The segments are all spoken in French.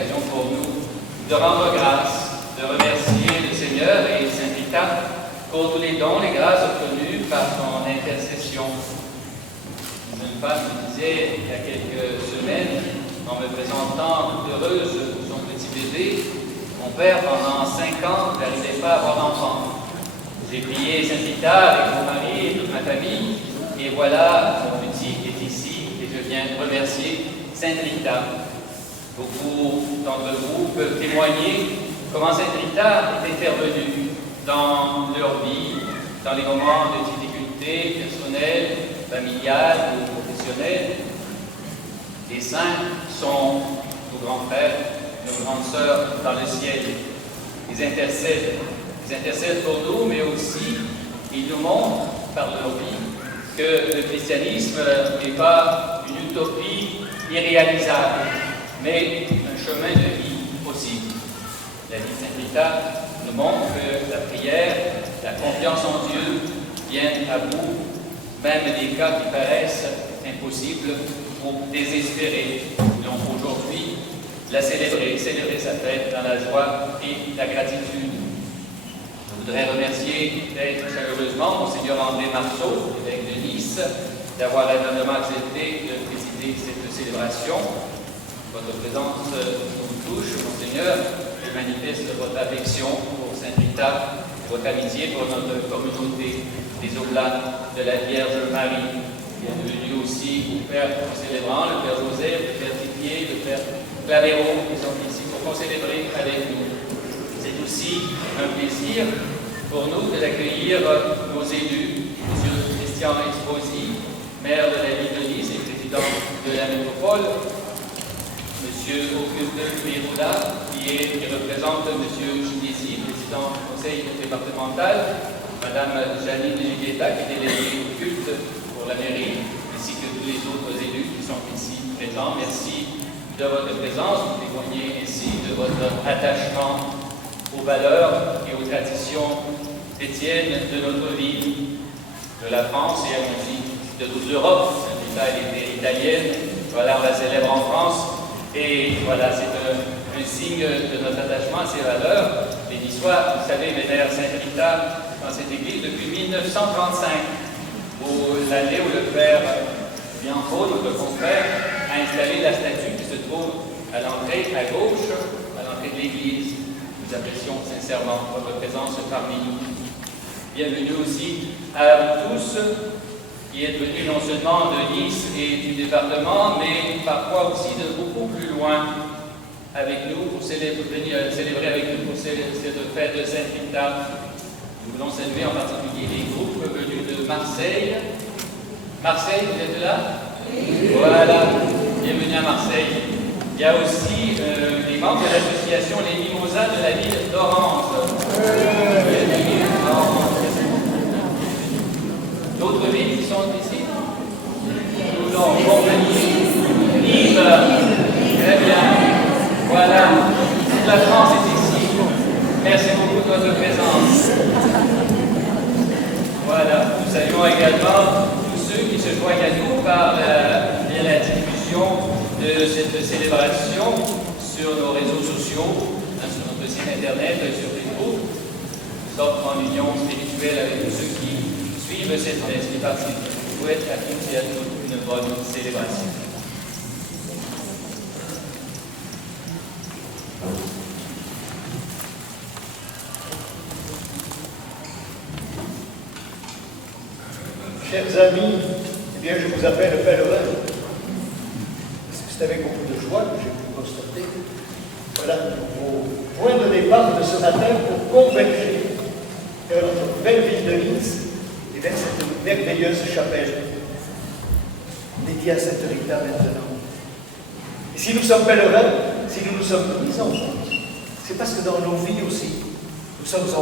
l'occasion pour nous de rendre grâce, de remercier le Seigneur et Saint Rita pour tous les dons, les grâces obtenues par son intercession. Une femme me disait il y a quelques semaines, en me présentant toute heureuse son petit bébé, mon père, pendant 5 ans, n'arrivait pas à avoir d'enfant. J'ai prié Saint Rita avec mon mari et toute ma famille, et voilà, mon petit est ici, et je viens remercier Saint Rita. Beaucoup d'entre vous peuvent témoigner comment Saint Rita est intervenue dans leur vie, dans les moments de difficultés personnelles, familiales ou professionnelles. Les saints sont nos grands frères, nos grandes sœurs dans le ciel. Ils intercèdent pour nous, mais aussi ils nous montrent par leur vie que le christianisme n'est pas une utopie irréalisable, mais un chemin de vie possible. La vie de Saint Rita nous montre que la prière, la confiance en Dieu viennent à bout, même des cas qui paraissent impossibles ou désespérés. Donc aujourd'hui, la célébrer sa fête dans la joie et la gratitude. Je voudrais remercier très chaleureusement Monseigneur André Marceau, évêque de Nice, d'avoir aimablement accepté de présider cette célébration. Votre présence nous touche, Monseigneur. Je manifeste votre affection pour Saint Rita, votre amitié pour notre communauté des Oblates de la Vierge Marie. Bienvenue aussi au Père célébrant, le Père Joseph, le Père Didier, le Père Clavero, qui sont ici pour concélébrer avec nous. C'est aussi un plaisir pour nous de d'accueillir nos élus, M. Christian Esposi, maire de la ville de Nice et président de la métropole, M. Auguste Péroula, qui représente M. Ginesi, président du conseil départemental, Mme Janine Giulietta, qui est déléguée au culte pour la mairie, ainsi que tous les autres élus qui sont ici présents. Merci de votre présence. Vous témoignez ainsi de votre attachement aux valeurs et aux traditions chrétiennes de notre ville, de la France et aussi de toute l'Europe. Saint Rita, elle était italienne, voilà, on la célèbre en France, et voilà, c'est un signe de notre attachement à ces valeurs. Les Niçois, vous savez, vénèrent Saint Rita dans cette église depuis 1935, l'année où le frère Bianco, notre confrère, a installé la statue qui se trouve à l'entrée à gauche, à l'entrée de l'église. Nous apprécions sincèrement votre présence parmi nous. Bienvenue aussi à vous tous qui êtes venus non seulement de Nice et du département, mais parfois aussi de beaucoup plus loin avec nous pour venir célébrer avec nous pour cette fête de Saint Rita. Nous voulons saluer en particulier les groupes venus de Marseille. Marseille, vous êtes là? Oui. Voilà, bienvenue à Marseille. Il y a aussi les membres de l'association Les Mimosas de la ville d'Orange. Bienvenue à Orange. D'autres villes qui sont ici? Nous avons Montpellier, Nîmes, très bien. Voilà, toute la France est ici. Merci beaucoup de votre présence. Voilà, nous saluons également tous ceux qui se joignent à nous par la diffusion de cette célébration sur nos réseaux sociaux, sur notre site internet, sur Facebook. Nous sommes en union spirituelle avec tous ceux qui suivent cette messe, qui participent. Je souhaite à tous et à toutes une bonne célébration. Chers amis, eh bien, je vous appelle pèlerin, parce que c'est avec beaucoup de joie que j'ai pu constater, voilà, vos points de départ de ce matin pour converger vers notre belle ville de Nice et vers cette merveilleuse chapelle dédiée à Sainte Rita maintenant. Et si nous sommes pèlerins, si nous nous sommes mis en route, c'est parce que dans nos vies aussi, nous sommes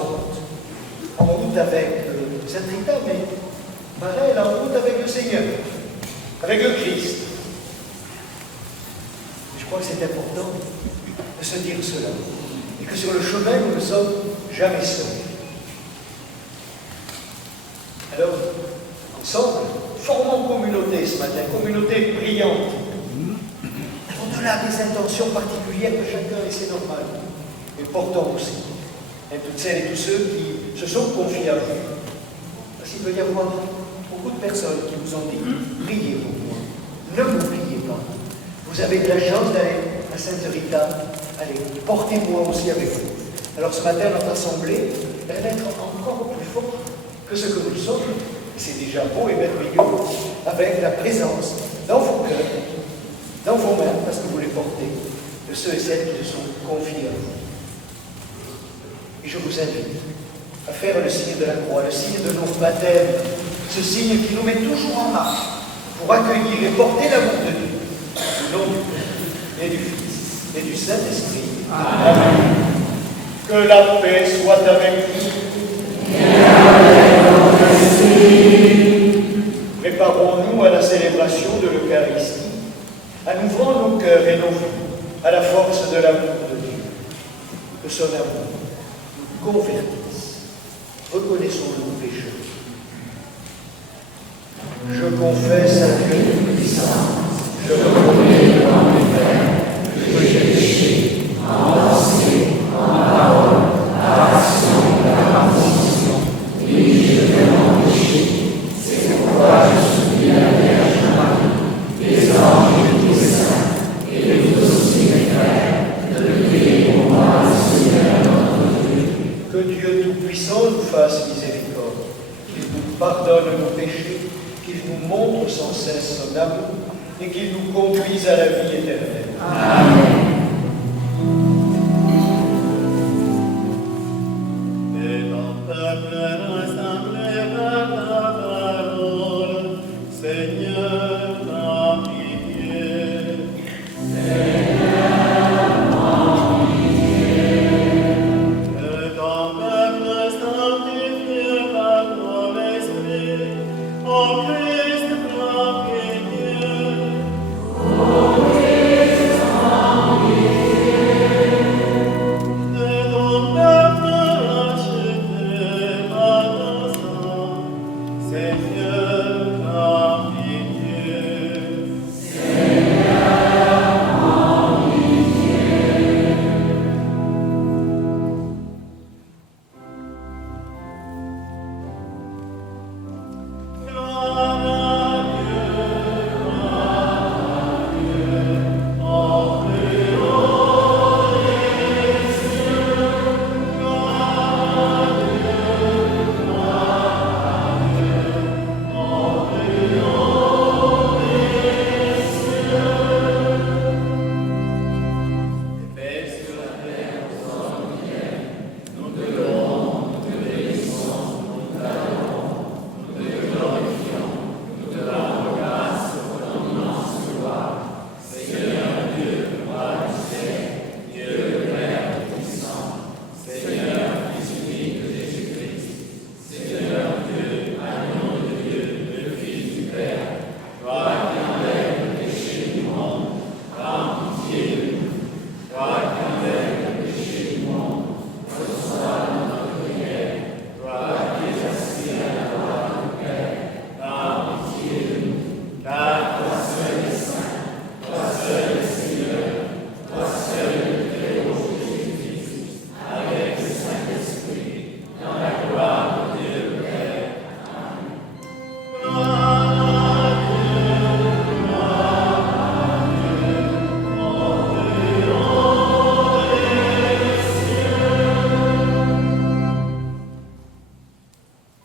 en route avec Sainte Rita, mais pareil, en route avec le Seigneur, avec le Christ. Et je crois que c'est important de se dire cela. Et que sur le chemin, nous ne sommes jamais seuls. Alors, ensemble, formons communauté ce matin, communauté brillante, au-delà des intentions particulières prière que chacun, et c'est normal, et portons aussi, et toutes celles et tous ceux qui se sont confiés à vous. Parce qu'il peut y avoir beaucoup de personnes qui vous ont dit, priez pour moi, ne m'oubliez pas. Vous avez de la chance d'aller à Sainte-Rita, allez, portez-moi aussi avec vous. Alors ce matin, notre assemblée, elle va être encore plus forte que ce que nous sommes, et c'est déjà beau et merveilleux, avec la présence dans vos cœurs, dans vos mains, parce que vous les portez, de ceux et celles qui se sont confiés à vous. Et je vous invite à faire le signe de la croix, le signe de nos baptêmes, ce signe qui nous met toujours en marche pour accueillir et porter l'amour de Dieu, au nom du Père et du Fils et du Saint-Esprit. Amen. Que la paix soit avec vous. Préparons-nous à la célébration de l'Eucharistie, en ouvrant nos cœurs et nos vies à la force de l'amour de Dieu. Que son amour nous convertisse. Reconnaissons nos péchés. Je confesse à Dieu Tout-Puissant, je reconnais devant mes frères que j'ai péché en pensée, en parole, par action et par omission. Oui, je fais mon péché. C'est pourquoi je supplie la Vierge Marie, les anges et tous les saints, et vous aussi mes frères, de prier pour moi, le Seigneur notre Dieu. Que Dieu Tout-Puissant nous fasse miséricorde, qu'il nous pardonne nos péchés, qu'il nous montre sans cesse son amour et qu'il nous conduise à la vie éternelle. Amen. Et ton peuple rassemblé par ta parole, Seigneur, en pitié. Seigneur, en pitié. Que ton peuple sanctifié par ton esprit, ô Christ, grand Dieu. Ô Christ, grand Dieu. Que ton peuple racheté par ton sang, Seigneur, grand Dieu. Seigneur, grand Dieu.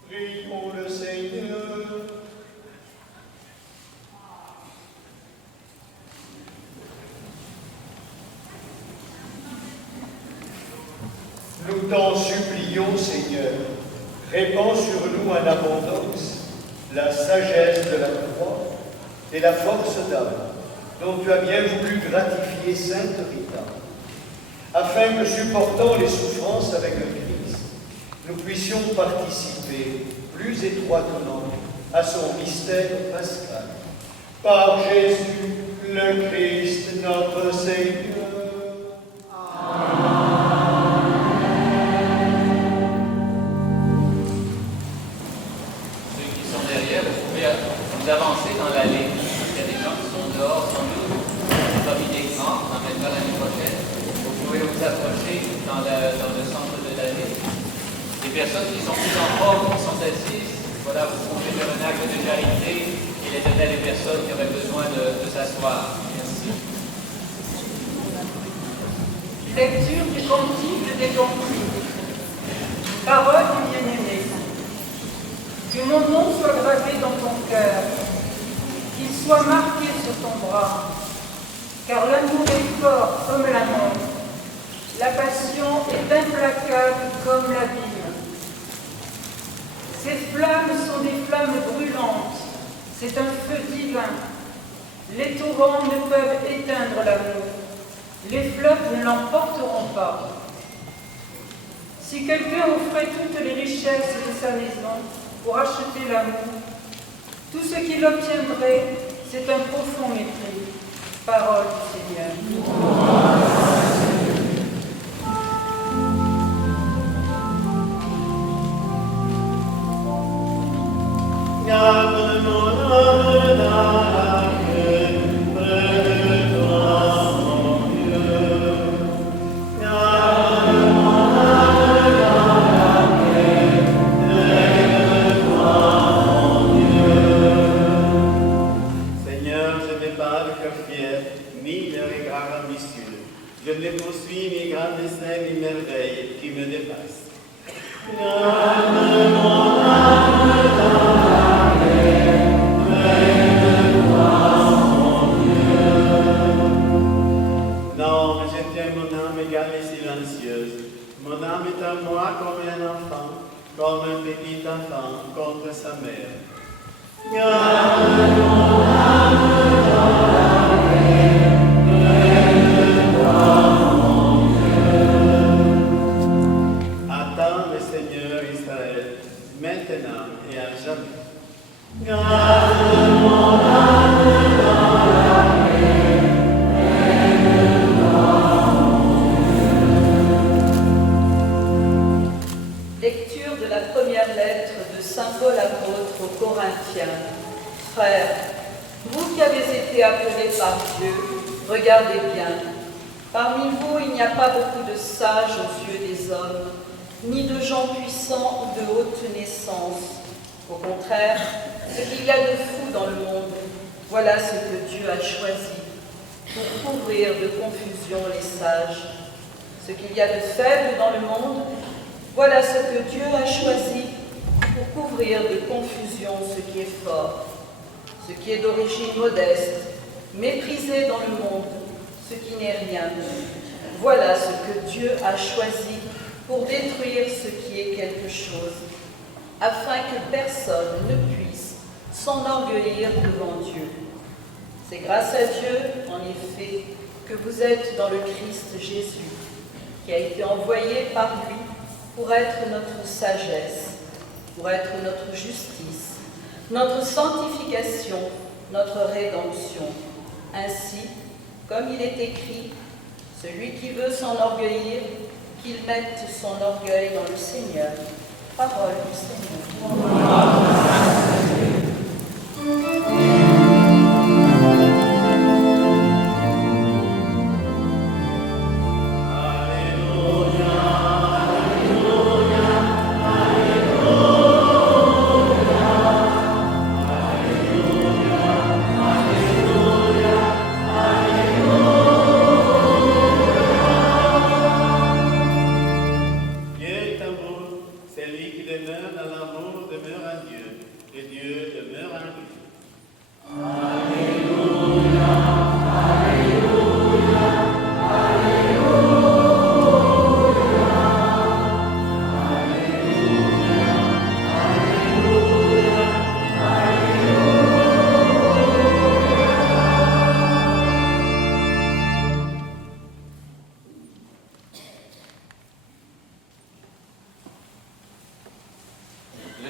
Prions le Seigneur. Nous t'en supplions, Seigneur, répands sur nous en abondance la sagesse de la croix et la force d'âme dont tu as bien voulu gratifier Sainte Rita, afin que, supportant les souffrances avec le Christ, nous puissions participer plus étroitement à son mystère pascal. Par Jésus, le Christ, notre Seigneur. Ceux qui sont derrière, vous pouvez vous avancer dans l'allée. Il y a des gens qui sont dehors, sans doute, pas mis d'écran, on en mettra l'année prochaine. dans le centre de l'année. Les personnes qui sont plus en forme, qui sont assises, voilà, vous pouvez faire un acte de charité et les donner à des personnes qui auraient besoin de s'asseoir. Merci. Lecture du Cantique des Cantiques. Parole du bien-aimé. Que mon nom soit gravé dans ton cœur, qu'il soit marqué sur ton bras, car l'amour est fort comme la mort, la passion est implacable comme l'abîme. Ces flammes sont des flammes brûlantes, c'est un feu divin. Les torrents ne peuvent éteindre l'amour, les fleuves ne l'emporteront pas. Si quelqu'un offrait toutes les richesses de sa maison pour acheter l'amour, tout ce qu'il obtiendrait, c'est un profond mépris. Parole du Seigneur. Garde mon âme dans la paix, près de toi, mon Dieu. Garde mon âme dans la paix, près de toi, mon Dieu. Seigneur, je n'ai pas le cœur fier, ni le regard ambitieux. Je ne poursuis ni grands desseins ni merveilles qui me dépassent. Garde mon âme dans la paix, près de toi, mon Dieu. Non, mais je tiens mon âme égale et silencieuse. Mon âme est à moi comme un enfant, comme un petit enfant contre sa mère. Garde mon âme dans la paix, près de toi, mon Dieu. Attends le Seigneur Israël, maintenant et à jamais. Garde mon âme dans la paix, près de toi, mon Dieu. Lecture de la première lettre de saint Paul apôtre aux Corinthiens. Frères, vous qui avez été appelés par Dieu, regardez bien. Parmi vous, il n'y a pas beaucoup de sages aux yeux des hommes, ni de gens puissants ou de haute naissance. Au contraire, ce qu'il y a de fou dans le monde, voilà ce que Dieu a choisi pour couvrir de confusion les sages. Ce qu'il y a de faible dans le monde, voilà ce que Dieu a choisi pour couvrir de confusion ce qui est fort. Ce qui est d'origine modeste, méprisé dans le monde, ce qui n'est rien. Voilà ce que Dieu a choisi pour détruire ce qui est quelque chose, afin que personne ne puisse s'enorgueillir devant Dieu. C'est grâce à Dieu, en effet, que vous êtes dans le Christ Jésus, qui a été envoyé par lui pour être notre sagesse, pour être notre justice, notre sanctification, notre rédemption. Ainsi, comme il est écrit, celui qui veut s'enorgueillir, qu'il mette son orgueil dans le Seigneur. Parole du Seigneur.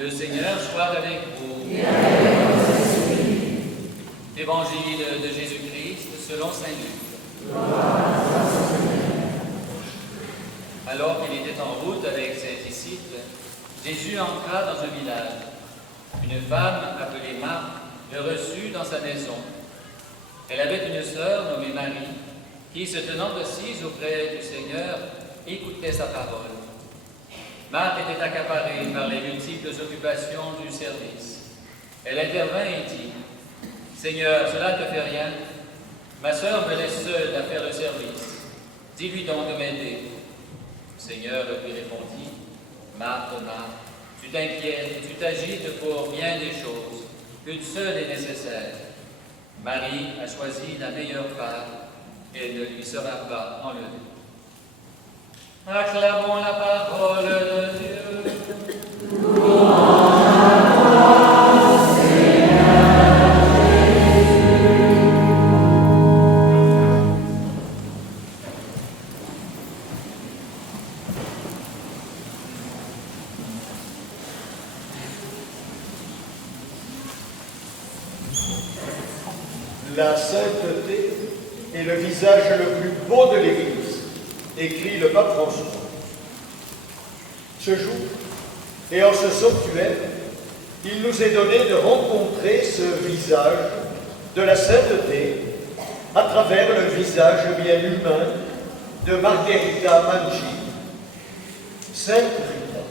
Le Seigneur soit avec vous. Évangile de Jésus-Christ selon saint Luc. Alors qu'il était en route avec ses disciples, Jésus entra dans un village. Une femme appelée Marthe le reçut dans sa maison. Elle avait une sœur nommée Marie, qui, se tenant assise auprès du Seigneur, écoutait sa parole. Marthe était accaparée par les multiples occupations du service. Elle intervint et dit, « Seigneur, cela ne te fait rien. Ma sœur me laisse seule à faire le service. Dis-lui donc de m'aider. » Le Seigneur lui répondit, « Marthe, Marthe, tu t'inquiètes, tu t'agites pour bien des choses. Une seule est nécessaire. Marie a choisi la meilleure part, et elle ne lui sera pas enlevée. » Acclamons la parole de Dieu. La sainteté est le visage le plus beau de l'Église, écrit le pape François. Ce jour, et en ce sanctuaire, il nous est donné de rencontrer ce visage de la sainteté à travers le visage bien humain de Margherita Manji, Sainte Rita.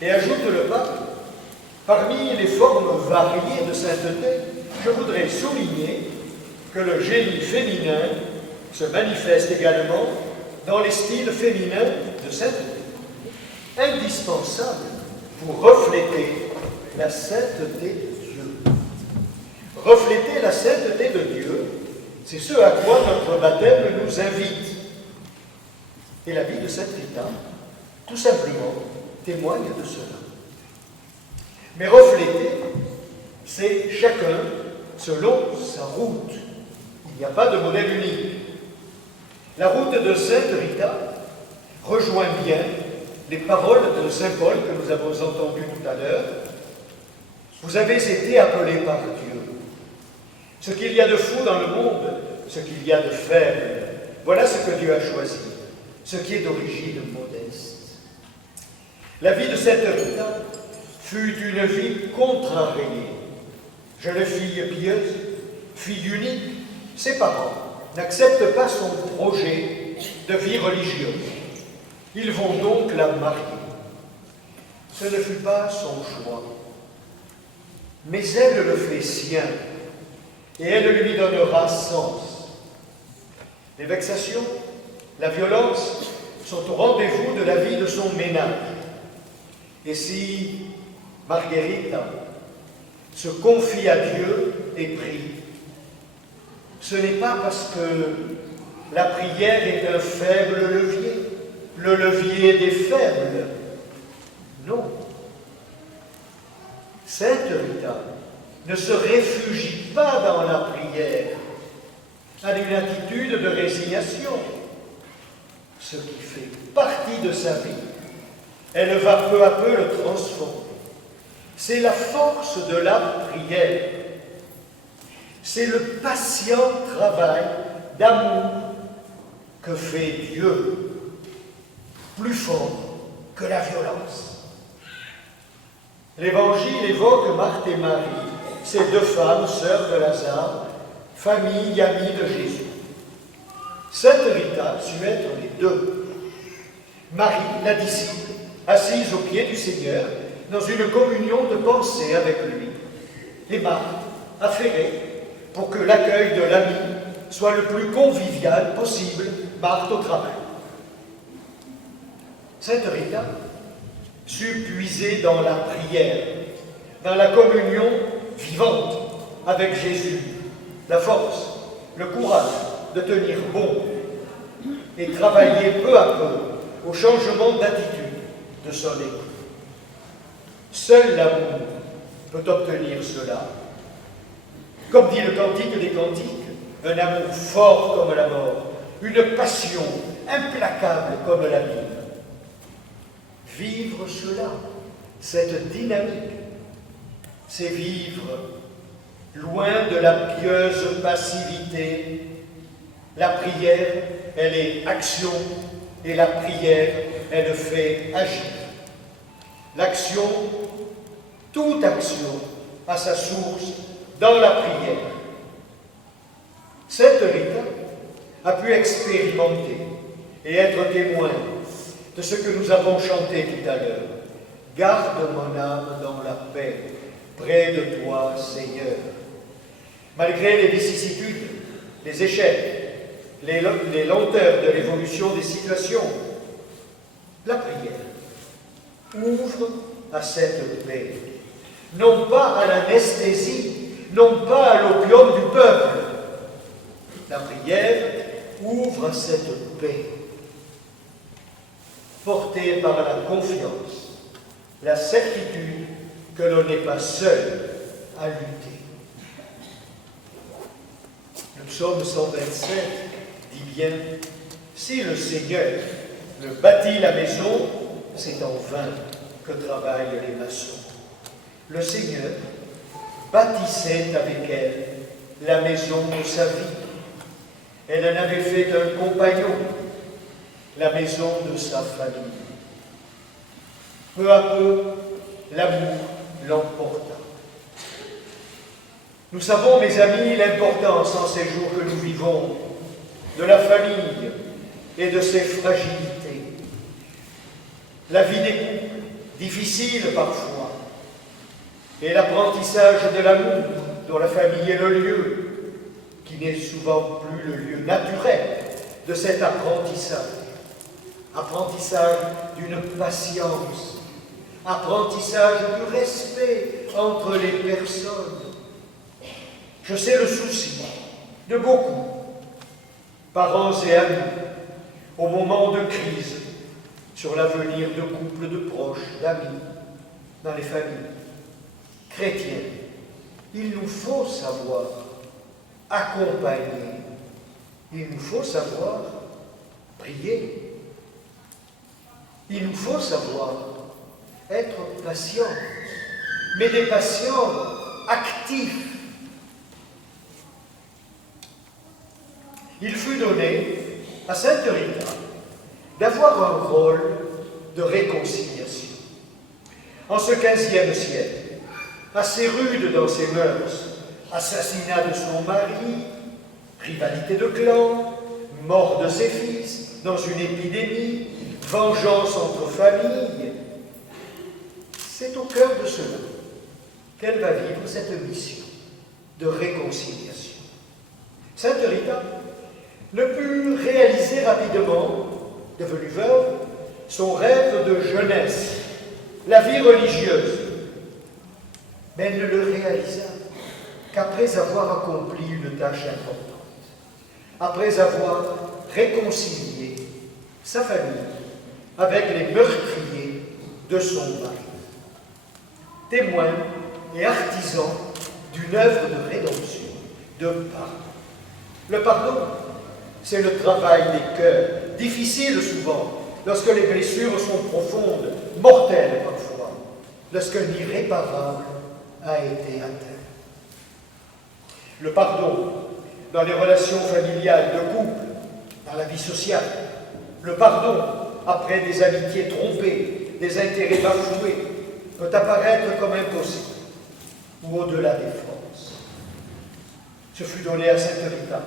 Et ajoute le pape, parmi les formes variées de sainteté, je voudrais souligner que le génie féminin se manifeste également dans les styles féminins de sainteté, indispensable pour refléter la sainteté de Dieu. Refléter la sainteté de Dieu, c'est ce à quoi notre baptême nous invite. Et la vie de Sainte Rita, tout simplement, témoigne de cela. Mais refléter, c'est chacun selon sa route. Il n'y a pas de modèle unique. La route de Sainte Rita rejoint bien les paroles de Saint Paul que nous avons entendues tout à l'heure. Vous avez été appelés par Dieu. Ce qu'il y a de fou dans le monde, ce qu'il y a de faible, voilà ce que Dieu a choisi, ce qui est d'origine modeste. La vie de Sainte Rita fut une vie contrariée. Jeune fille pieuse, fille unique, ses parents n'acceptent pas son projet de vie religieuse. Ils vont donc la marier. Ce ne fut pas son choix. Mais elle le fait sien, et elle lui donnera sens. Les vexations, la violence sont au rendez-vous de la vie de son ménage. Et si Margherita se confie à Dieu et prie, ce n'est pas parce que la prière est un faible levier, le levier des faibles. Non. Sainte Rita ne se réfugie pas dans la prière, à une attitude de résignation. Ce qui fait partie de sa vie, elle va peu à peu le transformer. C'est la force de la prière. C'est le patient travail d'amour que fait Dieu, plus fort que la violence. L'Évangile évoque Marthe et Marie, ces deux femmes, sœurs de Lazare, famille, amies de Jésus. Sainte Rita sut être les deux. Marie, la disciple, assise aux pieds du Seigneur, dans une communion de pensée avec lui. Et Marthe, affairée, pour que l'accueil de l'ami soit le plus convivial possible, Marthe au travail. Sainte Rita sut puiser dans la prière, dans la communion vivante avec Jésus, la force, le courage de tenir bon et travailler peu à peu au changement d'attitude de son époux. Seul l'amour peut obtenir cela. Comme dit le Cantique des Cantiques, un amour fort comme la mort, une passion implacable comme la Bible. Vivre cela, cette dynamique, c'est vivre loin de la pieuse passivité. La prière, elle est action, et la prière, elle fait agir. L'action, toute action, a sa source dans la prière. Sainte Rita a pu expérimenter et être témoin de ce que nous avons chanté tout à l'heure. Garde mon âme dans la paix, près de toi, Seigneur. Malgré les vicissitudes, les échecs, les lenteurs de l'évolution des situations, la prière ouvre à cette paix, non pas à l'anesthésie, non pas à l'opium du peuple. La prière ouvre à cette paix, portée par la confiance, la certitude que l'on n'est pas seul à lutter. Le psaume 127 dit bien « Si le Seigneur ne bâtit la maison, c'est en vain que travaillent les maçons. » Le Seigneur bâtissait avec elle la maison de sa vie. Elle en avait fait un compagnon, la maison de sa famille. Peu à peu, l'amour l'emporta. Nous savons, mes amis, l'importance en ces jours que nous vivons de la famille et de ses fragilités. La vie des couples, difficile parfois, et l'apprentissage de l'amour dont la famille est le lieu, qui n'est souvent plus le lieu naturel de cet apprentissage. Apprentissage d'une patience, apprentissage du respect entre les personnes. Je sais le souci de beaucoup, parents et amis, au moment de crise, sur l'avenir de couples, de proches, d'amis, dans les familles chrétiennes. Il nous faut savoir accompagner, il nous faut savoir prier, il nous faut savoir être patients, mais des patients actifs. Il fut donné à Sainte Rita d'avoir un rôle de réconciliation. En ce XVe siècle, assez rude dans ses mœurs, assassinat de son mari, rivalité de clan, mort de ses fils dans une épidémie, vengeance entre familles. C'est au cœur de cela qu'elle va vivre cette mission de réconciliation. Sainte Rita ne put réaliser rapidement, devenue veuve, son rêve de jeunesse, la vie religieuse. Mais elle ne le réalisa qu'après avoir accompli une tâche importante, après avoir réconcilié sa famille avec les meurtriers de son mari. Témoin et artisan d'une œuvre de rédemption, de pardon. Le pardon, c'est le travail des cœurs, difficile souvent, lorsque les blessures sont profondes, mortelles parfois, lorsqu'un irréparable a été atteint. Le pardon dans les relations familiales de couple, dans la vie sociale. Le pardon après des amitiés trompées, des intérêts bafoués, peut apparaître comme impossible ou au-delà des forces. Ce fut donné à Sainte Rita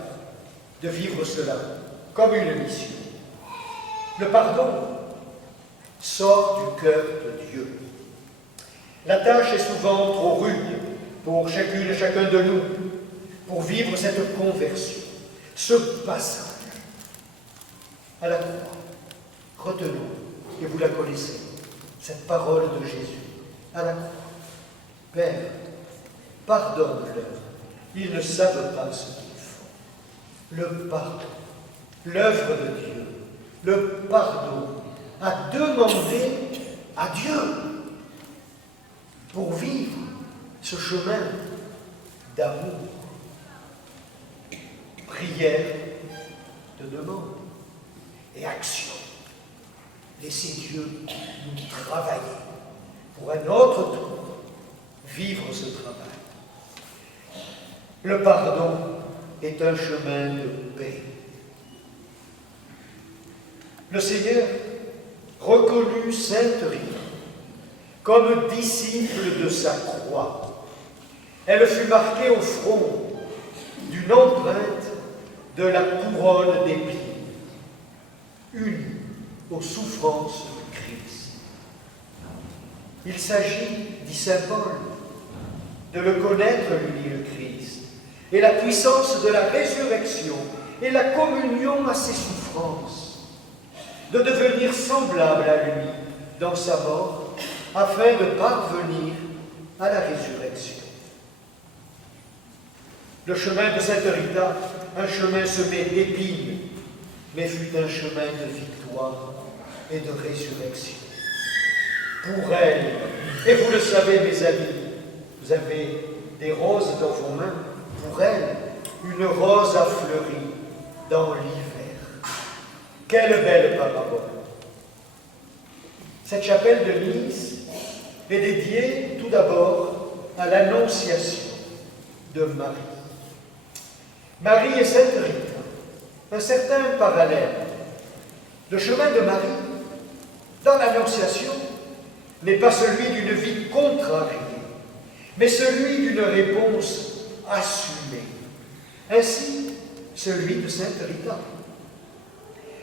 de vivre cela comme une mission. Le pardon sort du cœur de Dieu. La tâche est souvent trop rude pour chacune et chacun de nous pour vivre cette conversion, ce passage à la croix. Retenons, et vous la connaissez, cette parole de Jésus à la croix. Père, pardonne-leur, ils ne savent pas ce qu'ils font. Le pardon, l'œuvre de Dieu, le pardon à demander à Dieu pour vivre ce chemin d'amour. Prière de demande et action. Laissez Dieu nous travailler pour à notre tour vivre ce travail. Le pardon est un chemin de paix. Le Seigneur reconnut Sainte Rita comme disciple de sa croix. Elle fut marquée au front d'une empreinte de la couronne d'épines. une aux souffrances du Christ. Il s'agit, dit saint Paul, de le connaître, lui, le Christ, et la puissance de la résurrection et la communion à ses souffrances, de devenir semblable à lui dans sa mort, afin de parvenir à la résurrection. Le chemin de Sainte Rita, un chemin semé d'épines, mais fut un chemin de victoire et de résurrection. Pour elle, et vous le savez, mes amis, vous avez des roses dans vos mains, pour elle, une rose a fleuri dans l'hiver. Quelle belle parabole! Cette chapelle de Nice est dédiée tout d'abord à l'Annonciation de Marie. Marie et Sainte Rita, un certain parallèle. Le chemin de Marie, dans l'Annonciation, n'est pas celui d'une vie contrariée, mais celui d'une réponse assumée. Ainsi, celui de Sainte Rita.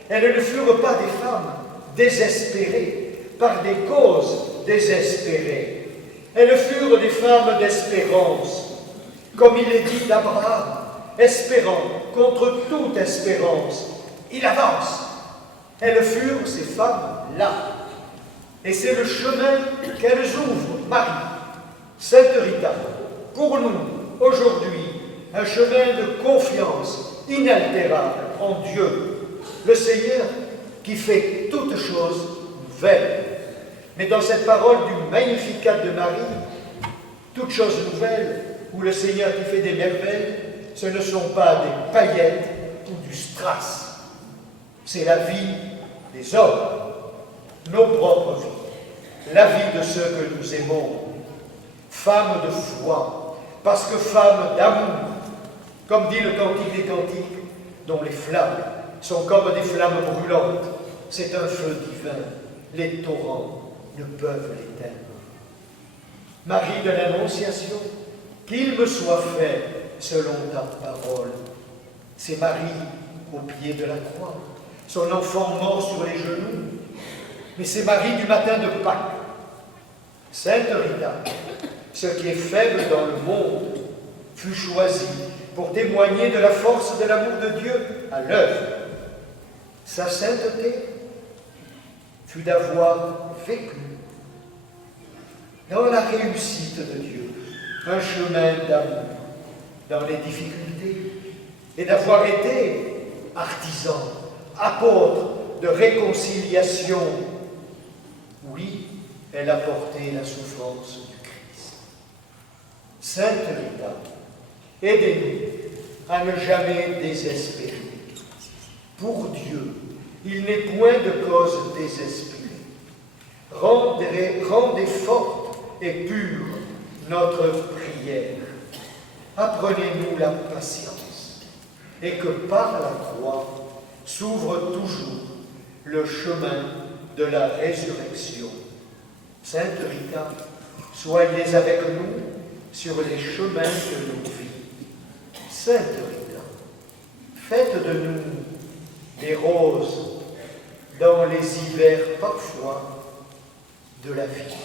Elles ne furent pas des femmes désespérées par des causes désespérées. Elles furent des femmes d'espérance, comme il est dit d'Abraham, espérant contre toute espérance. Il avance. Elles furent ces femmes-là. Et c'est le chemin qu'elles ouvrent, Marie, Sainte Rita, pour nous, aujourd'hui, un chemin de confiance inaltérable en Dieu, le Seigneur qui fait toutes choses nouvelles. Mais dans cette parole du Magnificat de Marie, toutes choses nouvelles, où le Seigneur qui fait des merveilles, ce ne sont pas des paillettes ou du strass. C'est la vie des hommes, nos propres vies, la vie de ceux que nous aimons. Femmes de foi, parce que femmes d'amour, comme dit le Cantique des Cantiques, dont les flammes sont comme des flammes brûlantes. C'est un feu divin. Les torrents ne peuvent l'éteindre. Marie de l'Annonciation, qu'il me soit fait selon ta parole. C'est Marie au pied de la croix, son enfant mort sur les genoux. Mais c'est Marie du matin de Pâques. Sainte Rita, ce qui est faible dans le monde, fut choisi pour témoigner de la force de l'amour de Dieu à l'œuvre. Sa sainteté fut d'avoir vécu dans la réussite de Dieu un chemin d'amour dans les difficultés et d'avoir été artisan, apôtre de réconciliation. Oui, elle a porté la souffrance du Christ. Sainte Rita, aidez-nous à ne jamais désespérer. Pour Dieu, il n'est point de cause désespérée. Rendez forte et pure notre prière. Apprenez-nous la patience et que par la croix s'ouvre toujours le chemin de la résurrection. Sainte Rita, soyez avec nous sur les chemins de nos vies. Sainte Rita, faites de nous des roses dans les hivers parfois de la vie.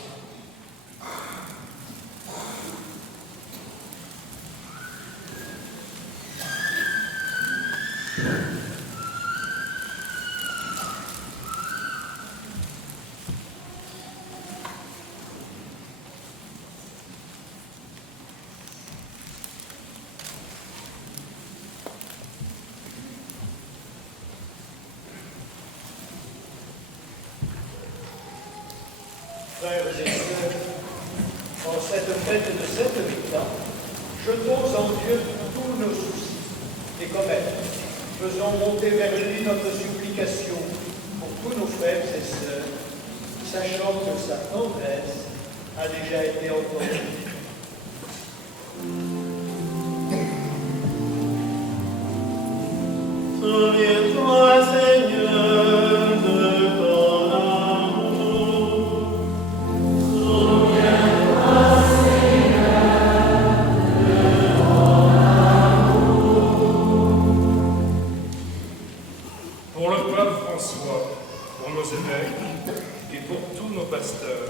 Frères et sœurs, en cette fête de Sainte Rita, jetons en Dieu tous nos soucis et comme elle, faisons monter vers lui notre supplication pour tous nos frères et sœurs, sachant que sa tendresse a déjà été entendue. Souviens-toi, Seigneur, de ton amour. Souviens-toi, Seigneur, de ton amour. Pour le pape François, pour nos évêques et pour tous nos pasteurs,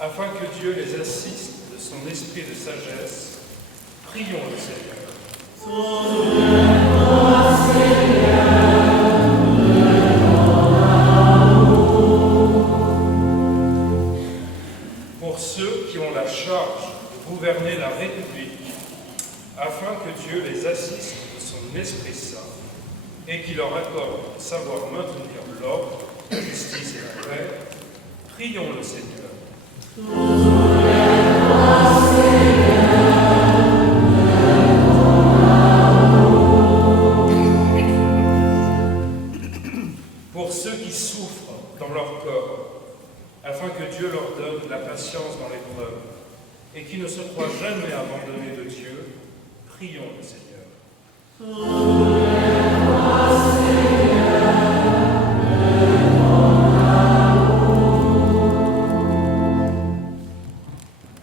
afin que Dieu les assiste de son esprit de sagesse. Prions le Seigneur. Pour ceux qui ont la charge de gouverner la République, afin que Dieu les assiste de son Esprit Saint et qu'il leur accorde de savoir maintenir l'ordre, la justice et la paix, prions le Seigneur. Pour ceux qui souffrent dans leur corps, afin que Dieu leur donne la patience dans l'épreuve et qui ne se croient jamais abandonnés de Dieu, prions le Seigneur.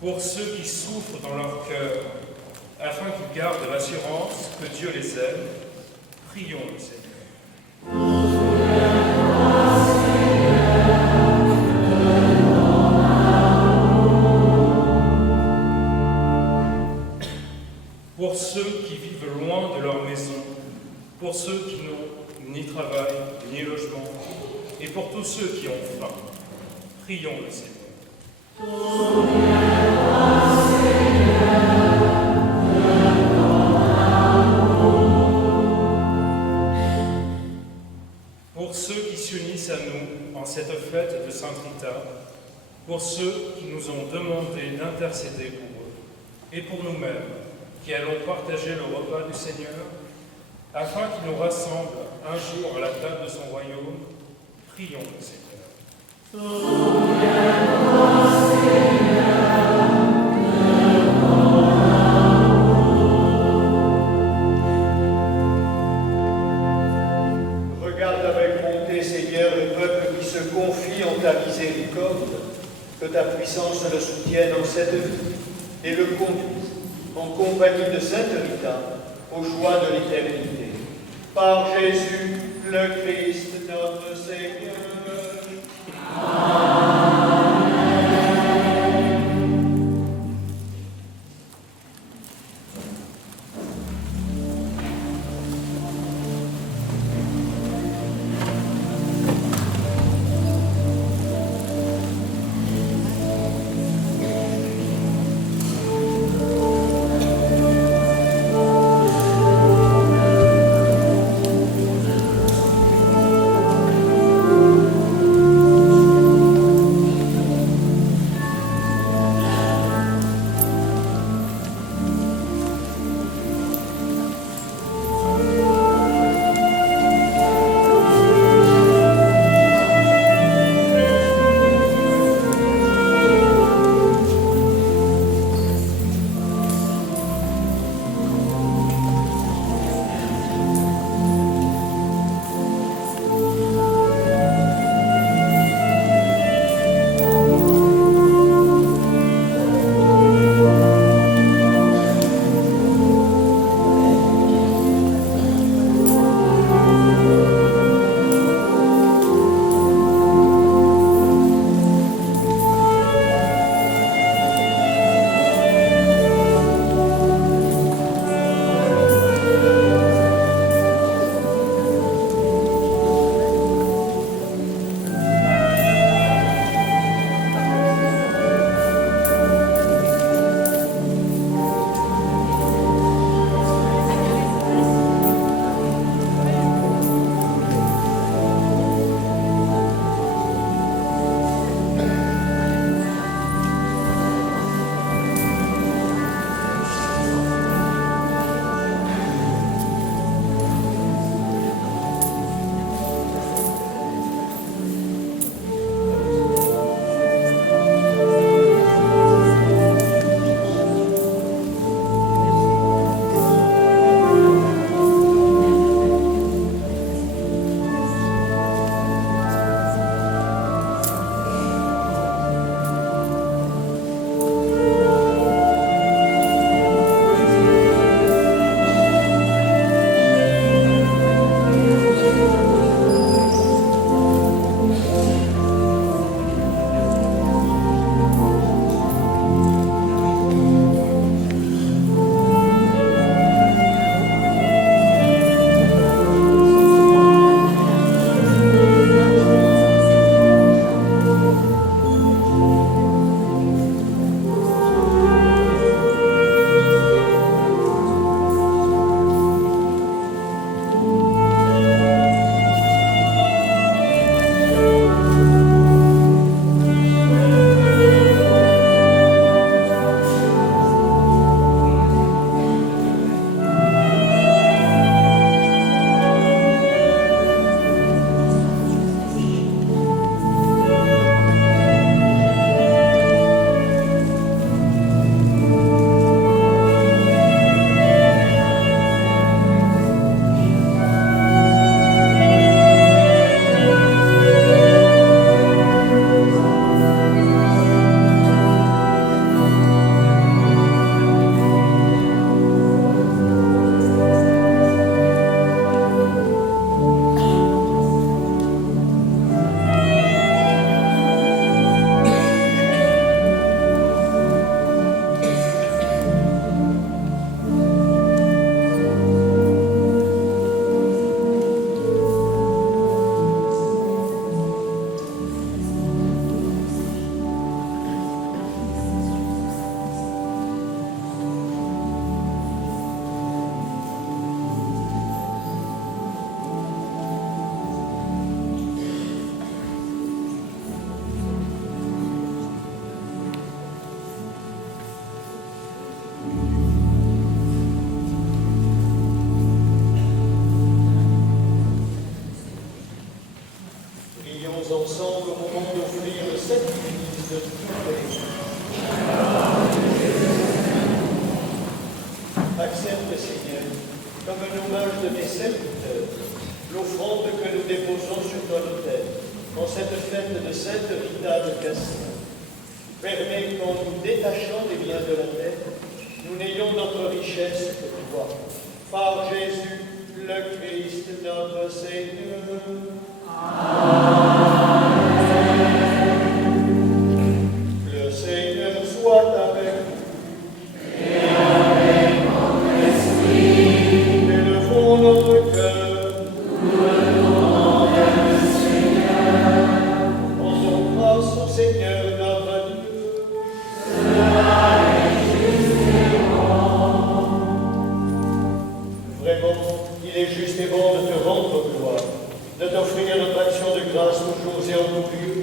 Pour ceux qui souffrent dans leur cœur, afin qu'ils gardent l'assurance que Dieu les aime, prions le Seigneur. Pour ceux qui vivent loin de leur maison, pour ceux qui n'ont ni travail, ni logement, et pour tous ceux qui ont faim, prions le Seigneur. Pour ceux qui s'unissent à nous en cette fête de Sainte Rita, pour ceux qui nous ont demandé d'intercéder pour eux, et pour nous-mêmes, qui allons partager le repas du Seigneur, afin qu'il nous rassemble un jour à la table de son royaume, prions le Seigneur. Regarde avec bonté, Seigneur, le peuple qui se confie en ta miséricorde, que ta puissance le soutienne en cette vie et le conduise en compagnie de Sainte Rita aux joies de l'éternité. Par Jésus, le Christ, notre Seigneur. ensemble au moment d'offrir le sacrifice de toutes les vies. Accepte, Seigneur, comme un hommage de tes serviteurs, l'offrande que nous déposons sur ton autel en cette fête de Sainte Rita de Castille. Permets qu'en nous détachant des biens de la terre, nous n'ayons notre richesse que toi. Par Jésus, le Christ, notre Seigneur. Amen. Le Seigneur soit avec vous. Et avec mon esprit. Élevons notre cœur. Nous le nom de Seigneur. Rendons grâce au Seigneur notre Dieu. Cela est juste et bon. Vraiment, il est juste et bon de te rendre gloire, de t'offrir notre action de grâce toujours et en tout lieu,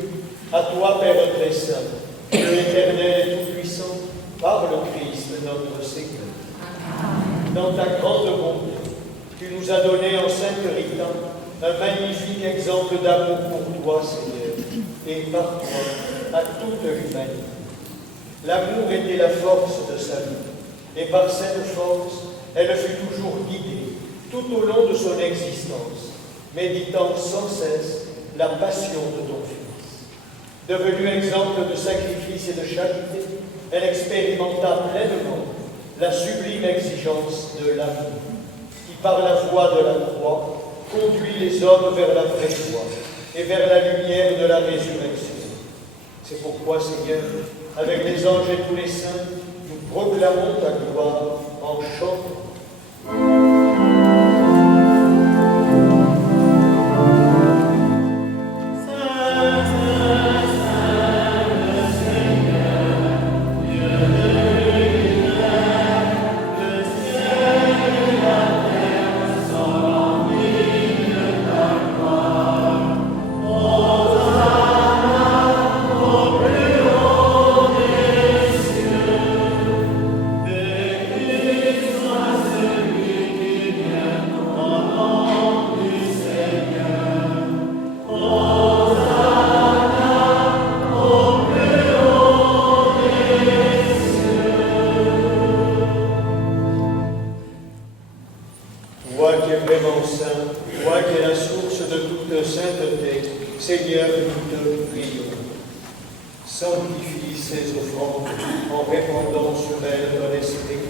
à toi, Père très saint, Dieu éternel et tout-puissant, par le Christ notre Seigneur. Dans ta grande bonté, tu nous as donné en Sainte Rita un magnifique exemple d'amour pour toi, Seigneur, et par toi, à toute l'humanité. L'amour était la force de sa vie, et par cette force, elle fut toujours guidée, tout au long de son existence, méditant sans cesse la passion de ton Fils. Devenue exemple de sacrifice et de charité, elle expérimenta pleinement la sublime exigence de l'amour, qui par la voie de la croix conduit les hommes vers la vraie joie et vers la lumière de la résurrection. C'est pourquoi, Seigneur, avec les anges et tous les saints, nous proclamons ta gloire en chantant. Toi qui es vraiment saint, toi qui es la source de toute sainteté, Seigneur, nous te prions. Sanctifie ces offrandes en répandant sur elles ton esprit,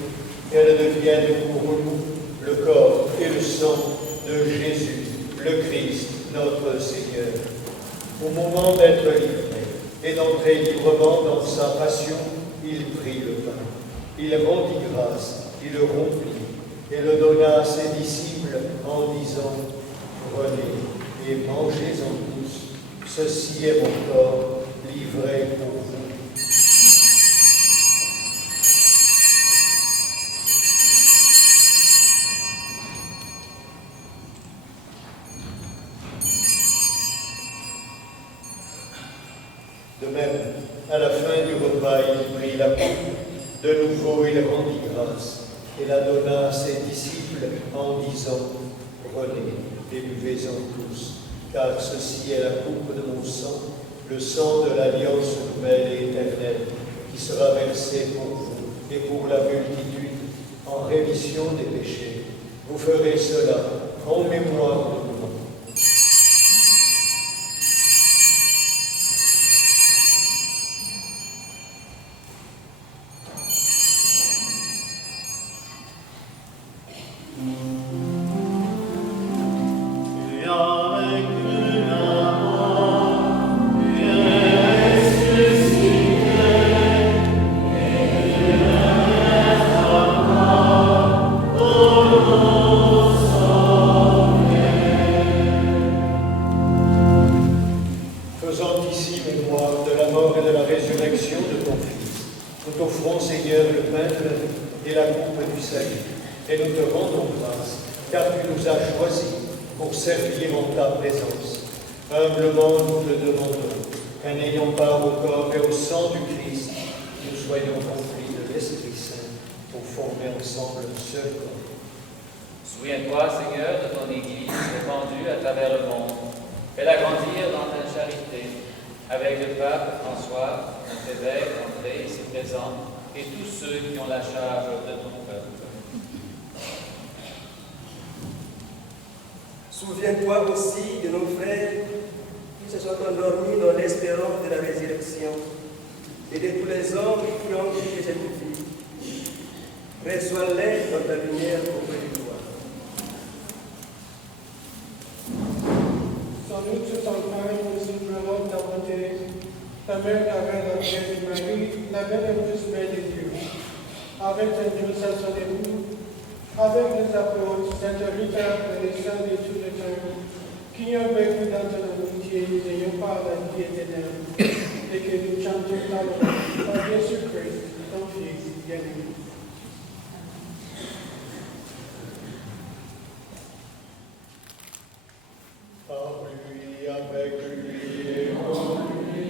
qu'elles deviennent pour nous le corps et le sang de Jésus, le Christ, notre Seigneur. Au moment d'être livré et d'entrer librement dans sa passion, il prit le pain. Il rendit grâce, il le rompit et le donna à ses disciples en disant « Prenez et mangez-en tous, ceci est mon corps livré pour vous. » De même, à la fin du repas, il prit la coupe. De nouveau, il rendit grâce et la donna à ses disciples en disant « Prenez et buvez-en tous, car ceci est la coupe de mon sang, le sang de l'alliance nouvelle et éternelle, qui sera versé pour vous et pour la multitude en rémission des péchés. Vous ferez cela en mémoire de moi. » Faisant ici mémoire de la mort et de la résurrection de ton Fils, nous t'offrons, Seigneur, le pain de la vie et la coupe du salut, et nous te rendons grâce, car tu nous as choisis pour servir en ta présence. Humblement, nous te demandons qu'en ayant part au corps et au sang du Christ, nous soyons remplis de l'Esprit Saint pour former ensemble un seul corps. Souviens-toi, Seigneur, de ton Église répandue à travers le monde. Fais-la grandir dans ta charité, avec le pape François, notre évêque André ici présent, et tous ceux qui ont la charge de ton peuple. Souviens-toi aussi de nos frères qui se sont endormis dans l'espérance de la résurrection et de tous les hommes qui ont quitté cette vie. Reçois-les dans ta lumière auprès de toi. Sans doute ce temps visiblement ta bonté, ta mère avait la Vierge Marie, la bénédicte Mère de Dieu, avec Saint Joseph son époux, avec les apôtres, Sainte Rita et les saints de tout le temps, qui ont vécu dans ton amitié, n'ayant pas la vie éternelle, et que nous chantons ta louange par Jésus-Christ, ton Fils bien-aimé. Par lui, avec lui et en lui.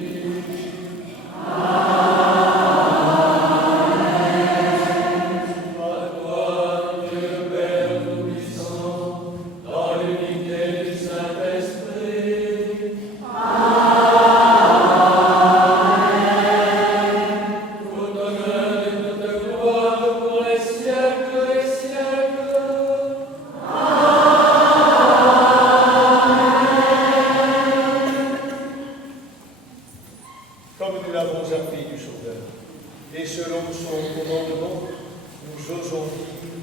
Comme nous l'avons appris du Sauveur, et selon son commandement, nous osons dire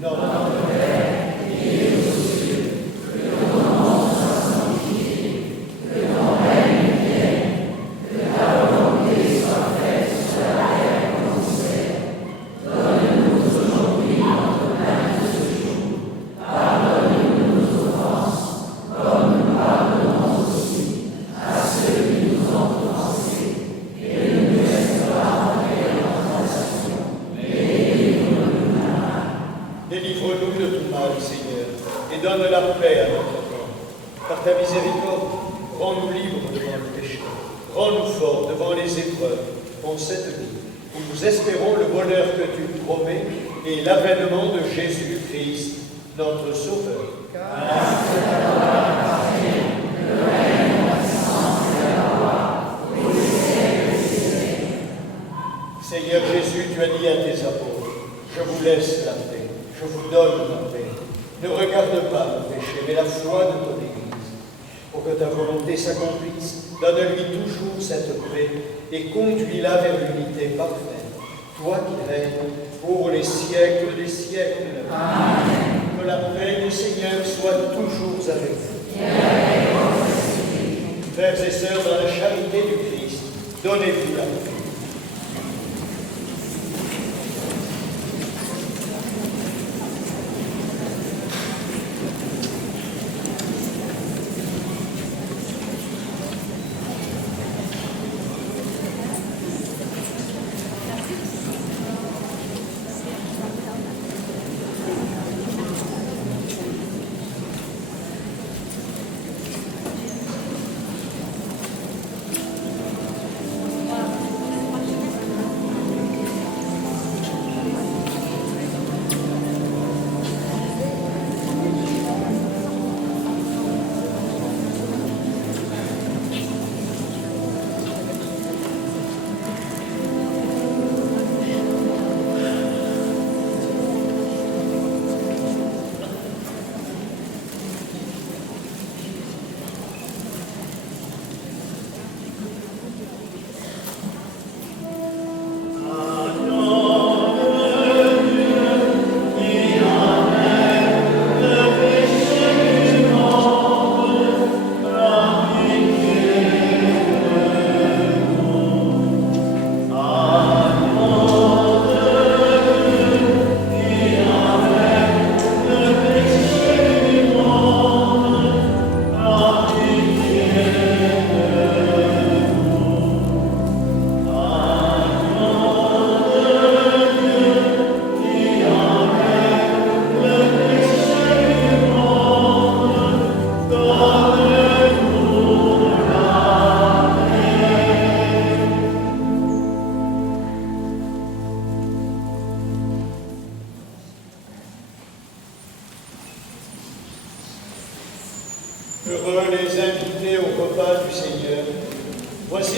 notre Père, qui es aux cieux, que ton nom soit sanctifié, que ton règne vienne, que ta volonté soit faite sur la terre comme au ciel. Donne-nous aujourd'hui notre pain de ce jour. Pardonne-nous nos offenses, comme nous pardonnons aussi à ceux qui nous ont offensés. Et ne nous laisse pas entrer en tentation, mais délivre-nous du mal. Délivre-nous de tout mal, Seigneur, et donne la paix à notre corps. Par ta miséricorde, rends-nous libres devant le péché. Rends-nous forts devant les épreuves en cette vie, où nous espérons le bonheur que tu promets et l'avènement de Jésus-Christ, notre Sauveur. Seigneur Jésus, tu as dit à tes apôtres, je vous laisse la paix, je vous donne la paix. Ne regarde pas le péché, mais la foi de ton Église. Pour que ta volonté s'accomplisse, donne-lui toujours cette paix et conduis-la vers l'unité parfaite. Toi qui règnes pour les siècles des siècles. Amen. Que la paix du Seigneur soit toujours avec vous. Frères et sœurs, dans la charité du Christ, donnez-vous la paix.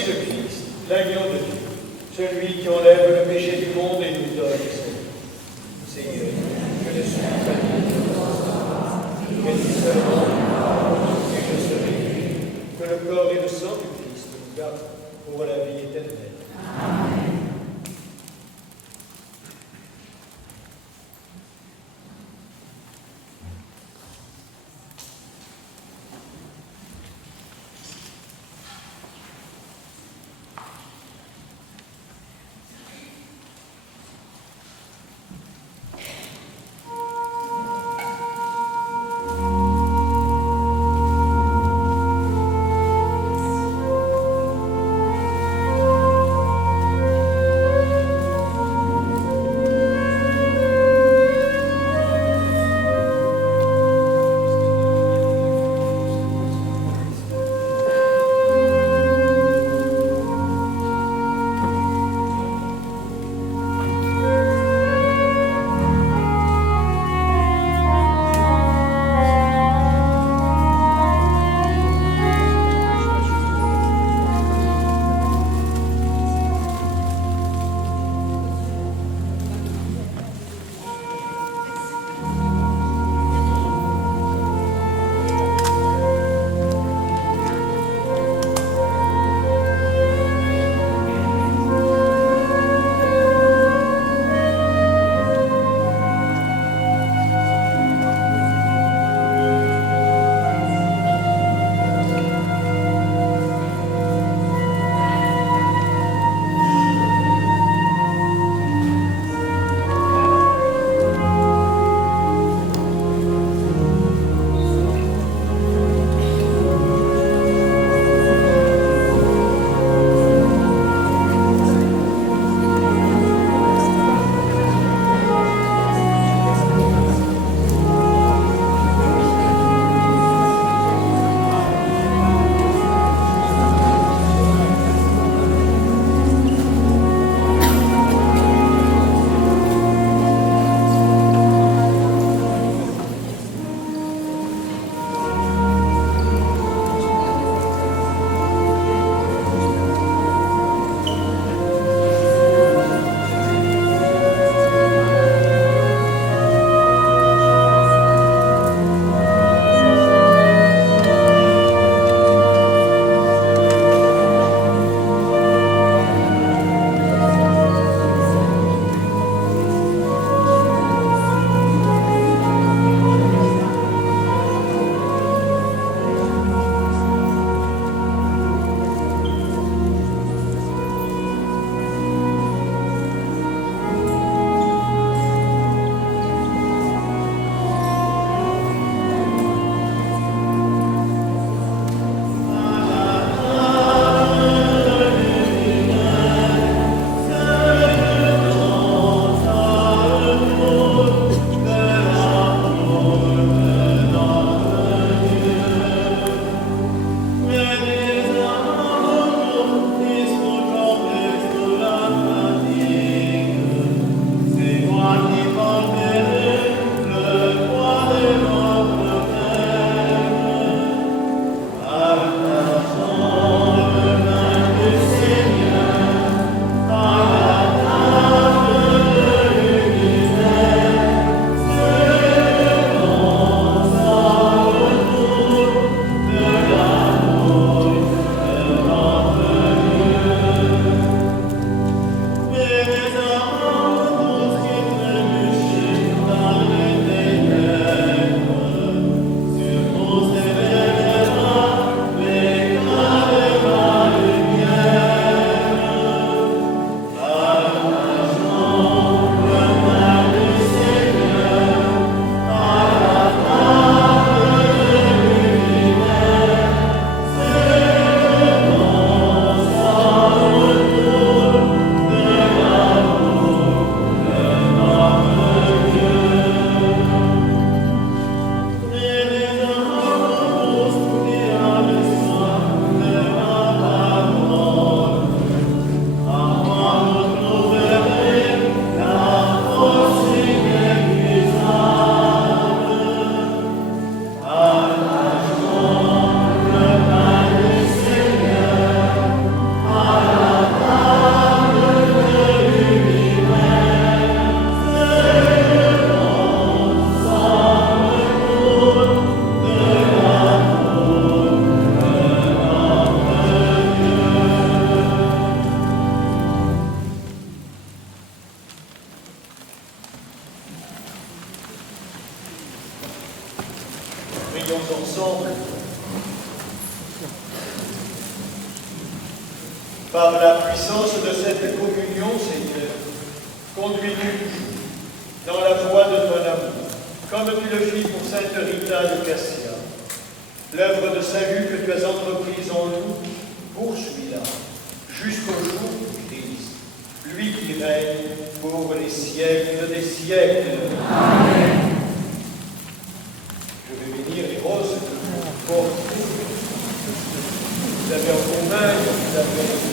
le Christ, l'agneau de Dieu, celui qui enlève le péché du monde et nous donne sa vie. Seigneur, je ne suis pas digne, mais dis seulement et je serai guéri. Que le corps et le sang du Christ nous gardent pour la vie éternelle. Amen. Par la puissance de cette communion, Seigneur, conduis-nous dans la voie de ton amour, comme tu le fis pour sainte Rita de Cassia. L'œuvre de salut que tu as entreprise en nous, poursuis-la jusqu'au jour du Christ, lui qui règne pour les siècles des siècles. Amen. Je vais bénir les roses que vous portez. Vous avez en commun, vous avez...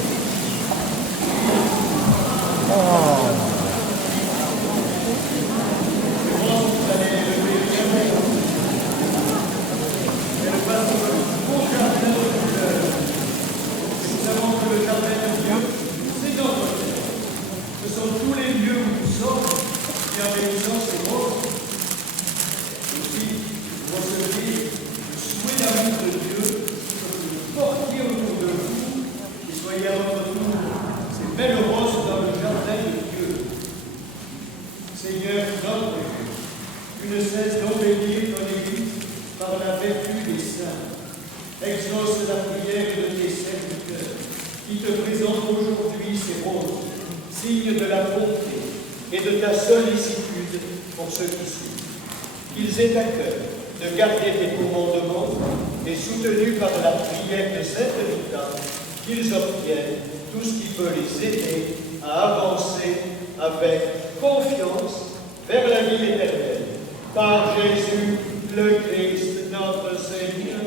Exauce la prière de tes serviteurs, qui te présentent aujourd'hui ces roses, signe de la bonté et de ta sollicitude pour ceux qui suivent. Qu'ils aient à cœur de garder tes commandements et soutenus par la prière de cette Rita, qu'ils obtiennent tout ce qui peut les aider à avancer avec confiance vers la vie éternelle. Par Jésus le Christ, notre Seigneur.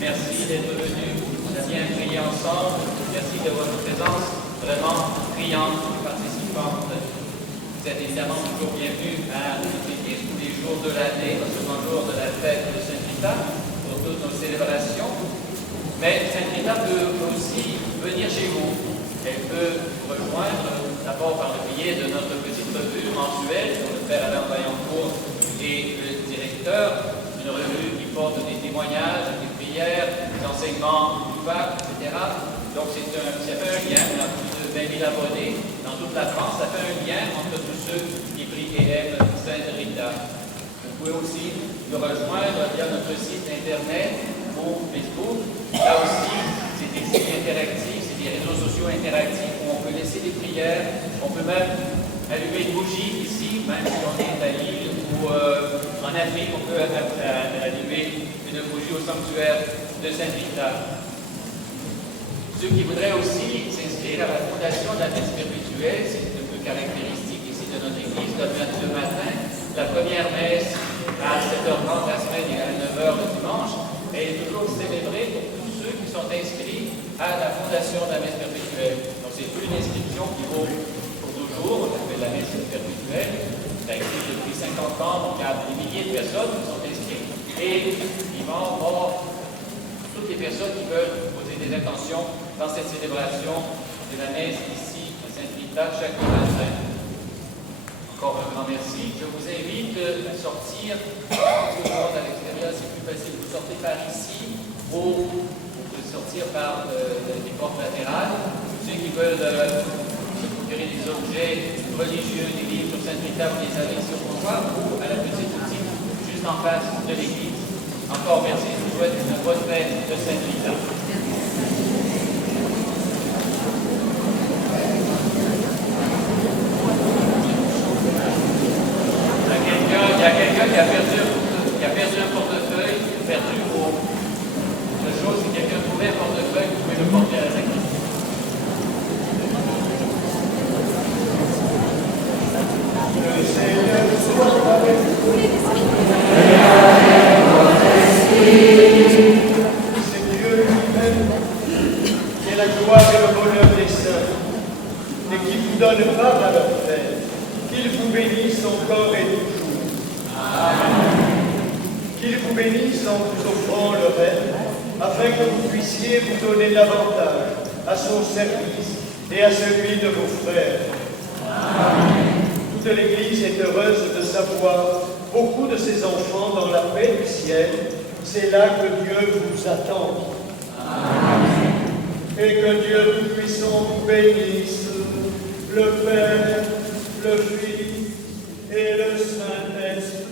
Merci d'être venus, on a bien prié ensemble. Merci de votre présence, vraiment. priantes, les participantes. Vous êtes évidemment toujours bienvenus à l'Église tous les jours de l'année, le second jour de la fête de Sainte-Rita, pour toutes nos célébrations. Mais Sainte-Rita peut aussi venir chez vous. Elle peut vous rejoindre d'abord par le biais de notre petite revue mensuelle dont le Père Alain Vaillancourt est le directeur, une revue qui porte des témoignages, des prières, des enseignements du pape, etc. Donc ça fait un lien, on a plus de 20 000 abonnés dans toute la France, ça fait un lien entre tous ceux qui prient et aiment Sainte Rita. Vous pouvez aussi nous rejoindre via notre site internet ou Facebook. Là aussi, c'est des sites interactifs, c'est des réseaux sociaux interactifs où on peut laisser des prières, on peut même allumer une bougie ici, même si on est à Lille ou en Afrique, on peut allumer une bougie au sanctuaire de Sainte Rita. Ceux qui voudraient aussi s'inscrire à la fondation de la messe perpétuelle, c'est un peu caractéristique ici de notre église, le matin, la première messe à 7h30 la semaine et à 9h le dimanche, elle est toujours célébrée pour tous ceux qui sont inscrits à la fondation de la messe perpétuelle. Donc c'est plus une inscription qui vaut pour toujours, on appelle la messe perpétuelle, ça existe depuis 50 ans, donc il y a des milliers de personnes qui sont inscrites et ils vont voir toutes les personnes qui veulent poser des intentions dans cette célébration de la messe ici à Sainte-Rita chaque matin. Encore un grand merci. Je vous invite à sortir, tout le monde à l'extérieur, c'est plus facile. Vous sortez par ici ou vous pouvez sortir par les portes latérales. Ceux qui veulent se procurer des objets religieux, des livres sur Sainte-Rita, vous les avez ici au comptoir ou à la petite boutique juste en face de l'église. Encore merci, je vous souhaite une bonne fête de Sainte-Rita. Il y a quelqu'un qui a perdu un portefeuille, perdu autre chose. Si quelqu'un trouvait un portefeuille, vous pouvez le porter à la sacristie. Le Seigneur soit avec vous. C'est Dieu lui-même qui est la gloire et le bonheur des saints et qui vous donne part à leur fête. Qu'il vous bénisse encore et toujours. Qu'il vous bénisse en vous offrant le rêve, afin que vous puissiez vous donner davantage à son service et à celui de vos frères. Toute l'Église est heureuse de savoir beaucoup de ses enfants dans la paix du ciel. C'est là que Dieu vous attend. Et que Dieu Tout-Puissant vous bénisse, le Père, le Fils et le Saint-Esprit.